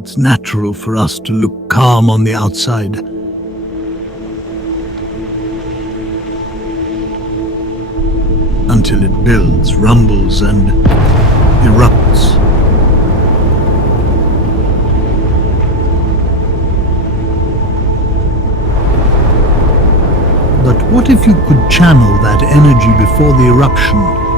It's natural for us to look calm on the outside. Until it builds, rumbles, and erupts. But what if you could channel that energy before the eruption?